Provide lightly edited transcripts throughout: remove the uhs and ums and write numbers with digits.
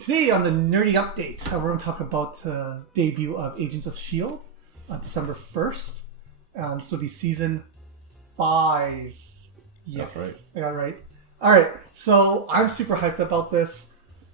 Today on the Nerdy Update, we're going to talk about the debut of Agents of S.H.I.E.L.D. on December 1st. This will be Season 5. Yes. That's right. Yeah, right. Alright, so I'm super hyped about this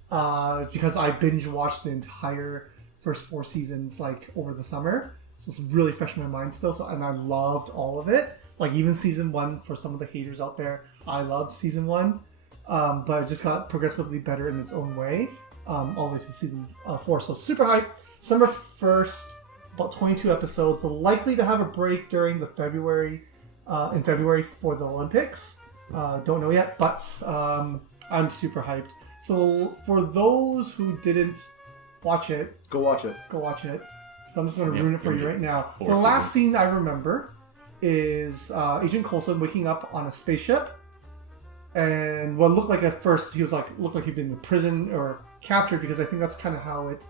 because I binge watched the entire first 4 seasons like over the summer. So it's really fresh in my mind still, and I loved all of it. Like even Season 1, for some of the haters out there, I loved Season 1. But it just got progressively better in its own way. All the way to Season 4. So super hype. December 1st, about 22 episodes. Likely to have a break during the February for the Olympics. Don't know yet, but I'm super hyped. So for those who didn't watch it, go watch it. So I'm just going to ruin it for you right now. So the last scene I remember is Agent Coulson waking up on a spaceship. And what looked like at first, looked like he'd been in prison or captured, because I think that's kind of how it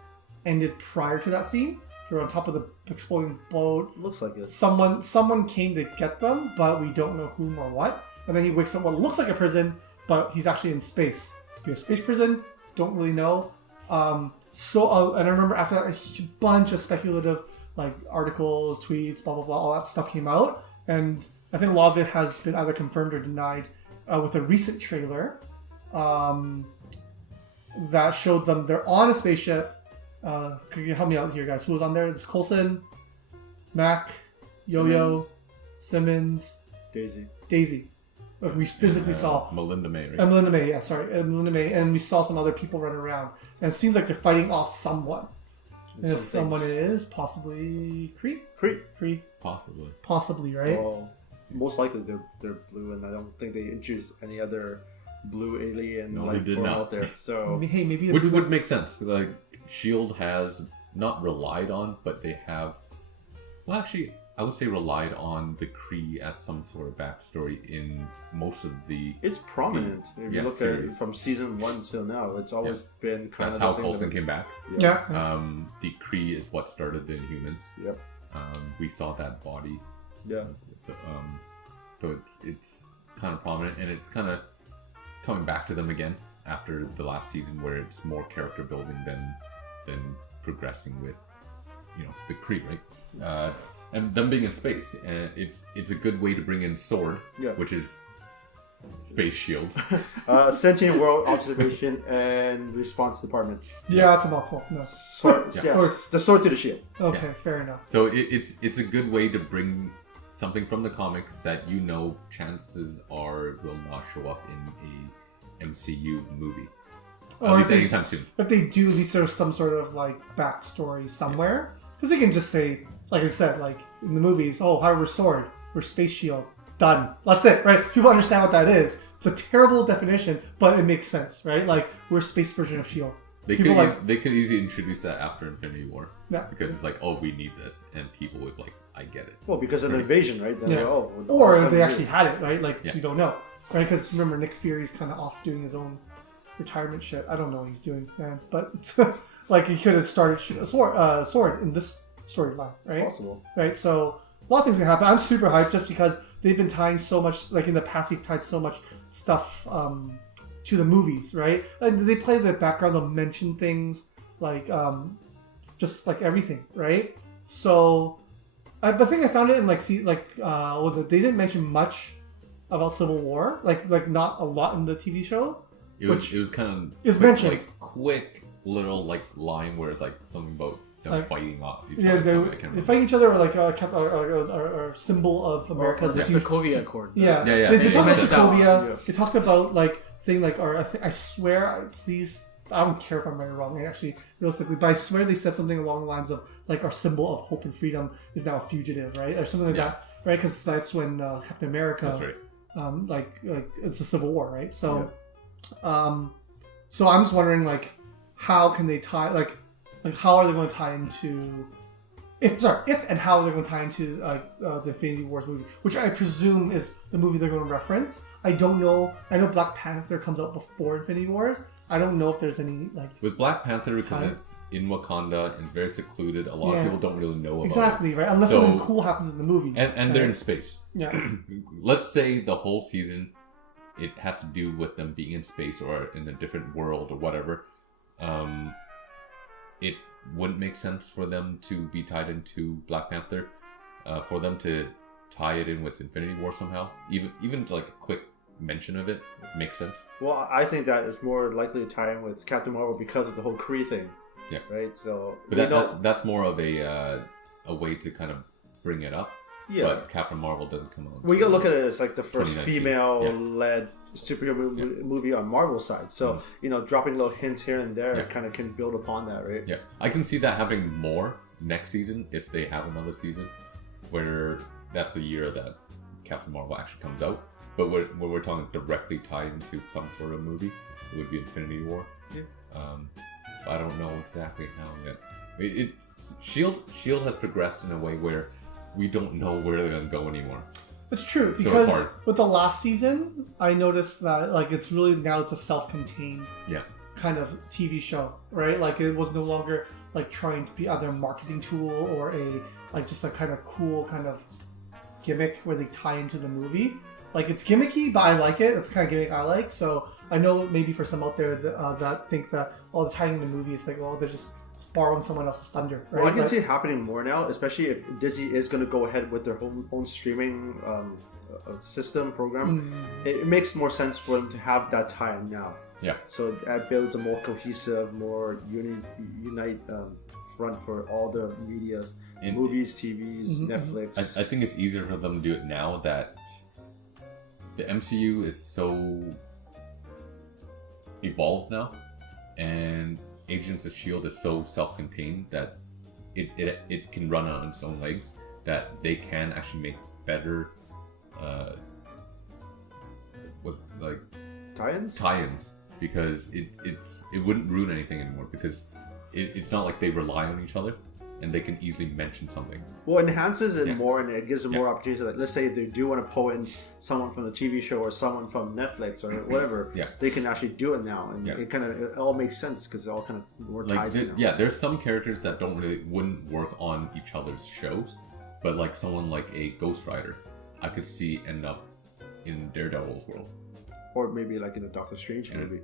ended prior to that scene. They were on top of the exploding boat. Looks like it. Someone came to get them, but we don't know whom or what. And then he wakes up what looks like a prison, but he's actually in space. Could be a space prison. Don't really know. And I remember after that, a bunch of speculative articles, tweets, blah blah blah, all that stuff came out, and I think a lot of it has been either confirmed or denied with a recent trailer that showed them they're on a spaceship. Could you help me out here, guys? Who was on there? There's Coulson, Mac, Yo-Yo, Simmons, Daisy. We physically saw Melinda May, right? Melinda May, yeah, sorry. Melinda May, and we saw some other people running around. And it seems like they're fighting off someone. And if someone is possibly Kree? Possibly, right? Well, most likely they're blue, and I don't think they introduced any other blue alien form out there. So hey, maybe which would make sense. Like S.H.I.E.L.D. has not relied on, but they have. Well, actually, I would say relied on the Kree as some sort of backstory in most of the. It's prominent. If you look at it from season 1 till now, it's always been kind That's of how Coulson came back. Yeah. The Kree is what started the Inhumans. Yep. We saw that body. Yeah. So it's kind of prominent, and it's kind of coming back to them again after the last season, where it's more character building than progressing with, the Kree, right? And them being in space, and it's a good way to bring in S.W.O.R.D, which is Space Shield. Sentient World Observation and Response Department. Yeah, that's a mouthful. No. S.W.O.R.D. Yes. S.W.O.R.D. The sword to the shield. Okay, fair enough. So it's a good way to bring something from the comics that chances are will not show up in a MCU movie. At least anytime soon. If they do, at least there's some sort of backstory somewhere. Because they can just say, like I said, in the movies, how we're S.W.O.R.D, we're Space Shield. Done. That's it, right? People understand what that is. It's a terrible definition, but it makes sense, right? We're a space version of S.H.I.E.L.D. They could easily introduce that after Infinity War. Yeah. Because it's we need this, and people would I get it. Well, because of an invasion, right? Then or if they actually had it, right? You don't know, right? Because remember, Nick Fury's kind of off doing his own retirement shit. I don't know what he's doing, man. But he could have started S.W.O.R.D in this storyline, right? Possible. Right? So a lot of things can happen. I'm super hyped just because they've been tying so much, in the past, they've tied so much stuff to the movies, right? And they play the background, they'll mention things just everything, right? So I think I found it in what was it? They didn't mention much about Civil War, not a lot in the TV show. It was kind of it's mentioned quick little line where it's something about them fighting off each other. They fight each other, or symbol of America's the Sokovia Accord. Yeah. They talked about Sokovia. They talked about saying I swear, please. I don't care if I'm right or wrong. Actually, realistically, but I swear they said something along the lines of our symbol of hope and freedom is now a fugitive, right, or something like that, right? Because that's when Captain America, that's right. It's a Civil War, right? So, so I'm just wondering, how can they tie, how are they going to tie into, if and how they're going to tie into the Infinity Wars movie, which I presume is the movie they're going to reference. I don't know. I know Black Panther comes out before Infinity Wars. I don't know if there's any with Black Panther, because it's in Wakanda and very secluded. A lot of people don't really know about exactly, it. Right? Unless something cool happens in the movie, and they're in space. Yeah. Let's say the whole season it has to do with them being in space or in a different world or whatever. it wouldn't make sense for them to be tied into Black Panther. For them to tie it in with Infinity War somehow, even like a quick mention of it makes sense. Well, I think that it's more likely to tie in with Captain Marvel because of the whole Kree thing. Yeah. Right. So, but that's more of a way to kind of bring it up. Yeah. But Captain Marvel doesn't come on. We gotta look at it as like the first female-led superhero movie on Marvel side. So dropping little hints here and there kind of can build upon that, right? Yeah, I can see that happening more next season if they have another season, where that's the year that Captain Marvel actually comes out. But when we're talking directly tied into some sort of movie, it would be Infinity War. Yeah. I don't know exactly how yet. S.H.I.E.L.D. has progressed in a way where we don't know where they're gonna go anymore. It's true, because with the last season, I noticed that like it's a self-contained kind of TV show, right? Like it was no longer like trying to be either a marketing tool or just a kind of cool kind of gimmick where they tie into the movie. Like it's gimmicky, but I like it. That's the kind of gimmick I like. So I know maybe for some out there that think that the tying in the movie is like, they're just borrowing someone else's thunder. Right? Well, I can see it happening more now, especially if Disney is going to go ahead with their own streaming system program. It makes more sense for them to have that tie-in now. Yeah. So that builds a more cohesive, more unite front for all the medias, movies, TVs, Netflix. I think it's easier for them to do it now that the MCU is so evolved now, and Agents of S.H.I.E.L.D. is so self-contained that it can run on its own legs, that they can actually make better tie-ins, because it wouldn't ruin anything anymore, because it's not like they rely on each other and they can easily mention something. Well, it enhances it more, and it gives them more opportunities. Like, let's say if they do want to pull in someone from the TV show or someone from Netflix or whatever, they can actually do it now, and it all makes sense because it all kind of more ties in. There's some characters that wouldn't work on each other's shows, but like someone like a Ghost Rider, I could see end up in Daredevil's world, or maybe like in a Doctor Strange movie.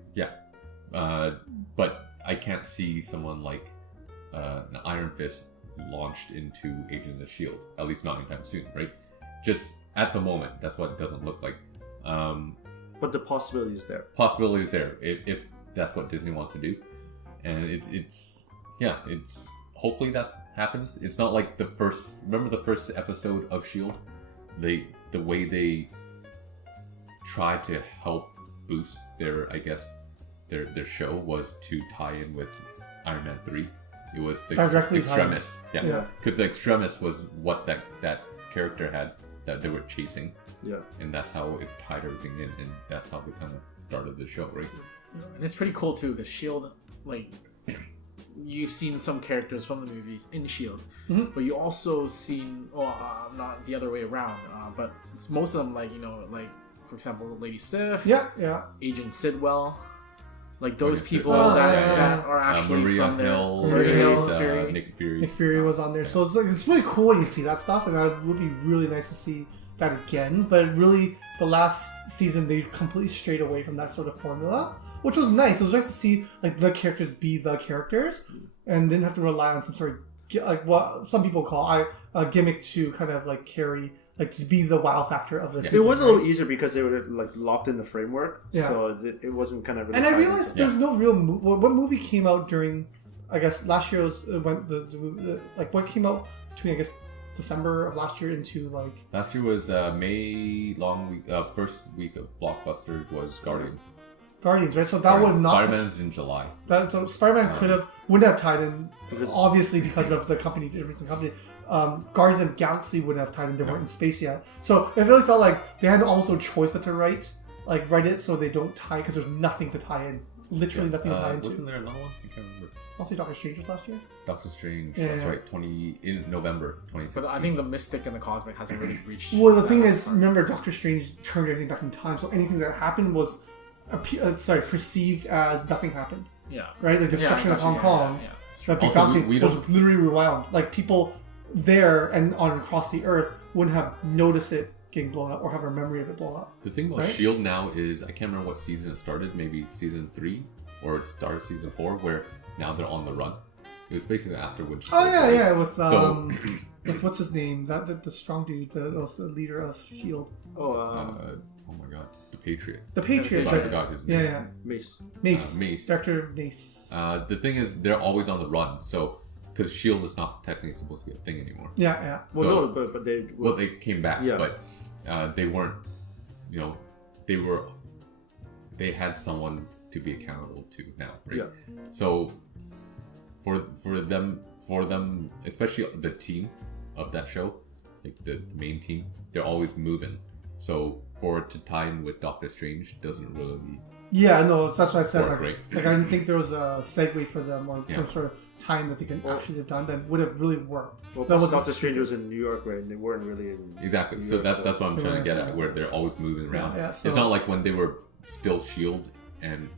But I can't see someone like an Iron Fist launched into Agents of S.H.I.E.L.D. At least not anytime soon, right? Just at the moment, that's what it doesn't look like. But the possibility is there. Possibility is there if that's what Disney wants to do, and it's hopefully that happens. It's not like remember the first episode of S.H.I.E.L.D. The way they tried to help boost their show was to tie in with Iron Man 3. It was the Extremis. Because the Extremis was what that character had that they were chasing. Yeah. And that's how it tied everything in, and that's how they kind of started the show, right? And it's pretty cool too, because S.H.I.E.L.D., like, you've seen some characters from the movies in S.H.I.E.L.D., but you also seen, not the other way around, but it's most of them, like, like, for example, Lady Sif, Agent Sidwell. Like those people that are actually Maria from Hill, Nick Fury. Nick Fury was on there, so it's really cool when you see that stuff, and it would be really nice to see that again. But really, the last season they completely strayed away from that sort of formula, which was nice. It was nice to see like the characters be the characters, and didn't have to rely on some sort of like what some people call a gimmick to kind of like carry. Like to be the wow factor of the season. It was a little easier because they were like locked in the framework, so it wasn't kind of. Really, and I realized there's no real. What movie came out during? I guess last year was when like what came out between December of last year into like. Last year was May long week. First week of blockbusters was Guardians. Guardians, right? So that would not. Spider-Man's in July. So Spider-Man wouldn't have tied in, obviously because of the difference in company. Guardians of the Galaxy wouldn't have tied in. They weren't in space yet. So it really felt like they had almost no choice but to write it so they don't tie, because there's nothing to tie in. Literally nothing to tie into. Wasn't there another one? I can't remember. Also, Doctor Strange was last year. Doctor Strange, that's right. In November 2016. But I think the Mystic and the Cosmic hasn't really reached. Well, the thing is, remember, Doctor Strange turned everything back in time, so anything that happened was perceived as nothing happened. Yeah. Right? The destruction of Hong Kong. That Big Bouncy was literally rewound. Like people there and across the earth wouldn't have noticed it getting blown up or have a memory of it blown up. The thing about S.H.I.E.L.D. now is I can't remember what season it started. Maybe season 3. or start of season 4, where now they're on the run. It was basically after when. With what's his name? The strong dude, the leader of S.H.I.E.L.D. Oh my god, the Patriot. The Patriot. I forgot his name. Yeah. Mace. Dr. Mace. The thing is, they're always on the run, so because S.H.I.E.L.D. is not technically supposed to be a thing anymore. Yeah. Well, no, but they. Well, they came back, but they weren't. They had someone to be accountable to now, right? Yeah. So for them, especially the team of that show, like the main team, they're always moving. So for it to tie in with Doctor Strange doesn't really. Yeah, no, that's what I said. Like I didn't think there was a segue for them or some sort of tie-in that they can actually have done that would have really worked. Well, Doctor Strange was in New York, right? And they weren't really in exactly. New so York, that's what I'm trying to get at, where they're always moving around. So it's not like when they were still S.H.I.E.L.D. and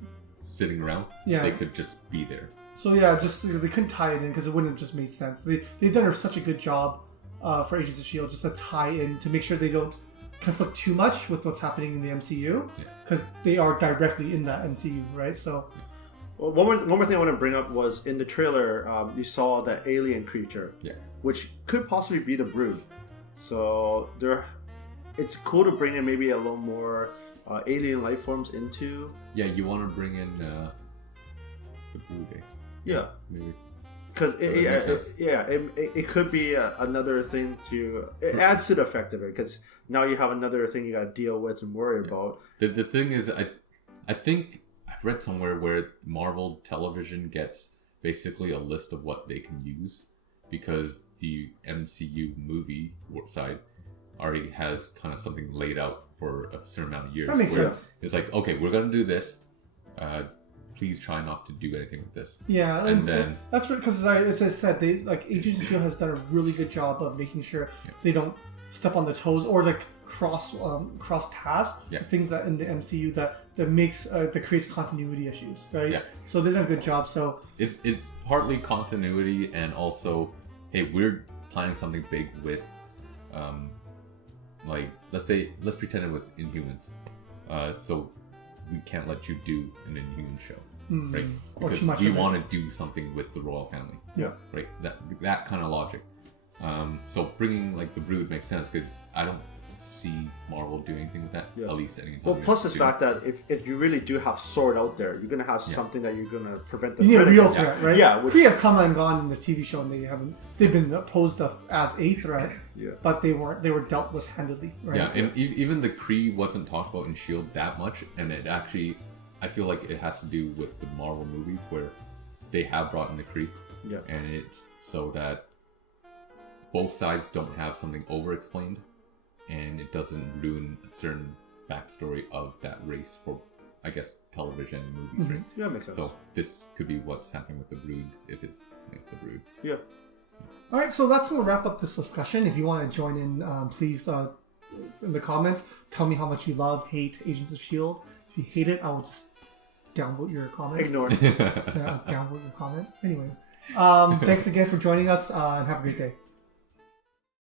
sitting around, they could just be there. So they couldn't tie it in because it wouldn't have just made sense. They've done such a good job for Agents of S.H.I.E.L.D. just to tie in to make sure they don't conflict too much with what's happening in the MCU because they are directly in that MCU, right? So, well, one more thing I want to bring up was in the trailer you saw that alien creature, which could possibly be the Brood. So it's cool to bring in maybe a little more alien life forms into. Yeah, you want to bring in the Brood. Yeah, maybe. Because it could be another thing to it adds to the effect of it because now you have another thing you got to deal with and worry about. The thing is, I think I've read somewhere where Marvel Television gets basically a list of what they can use because the MCU movie side already has kind of something laid out for a certain amount of years. That makes sense. It's like, okay, we're gonna do this. Please try not to do anything with this. Yeah, and then that's right because as I said, Agents of S.H.I.E.L.D. has done a really good job of making sure they don't step on the toes or cross paths of things that in the MCU that makes that creates continuity issues, right? Yeah. So they've done a good job. So it's partly continuity and also, hey, we're planning something big with, let's pretend it was Inhumans, so we can't let you do an Inhuman show, right? Because we want to do something with the royal family, right? That kind of logic. So bringing the Brood makes sense because I don't see Marvel doing anything with that, at least anything. Well, plus the fact that if you really do have S.W.O.R.D out there, you're gonna have something that you're gonna prevent the threat. Real threat, right? Yeah, Kree have come and gone in the TV show, and they've been posed as a threat, but they were dealt with handedly, right? Yeah, and even the Kree wasn't talked about in S.H.I.E.L.D. that much, and it actually, I feel like it has to do with the Marvel movies where they have brought in the Kree, and it's so that both sides don't have something over-explained, and it doesn't ruin a certain backstory of that race for, I guess, television and movies, right? Yeah, makes sense. So this could be what's happening with the Brood, if it's the Brood. Yeah. All right, so that's going to wrap up this discussion. If you want to join in, please, in the comments, tell me how much you love, hate Agents of S.H.I.E.L.D. If you hate it, I will just downvote your comment. Ignore it. I'll downvote your comment. Anyways, thanks again for joining us, and have a great day.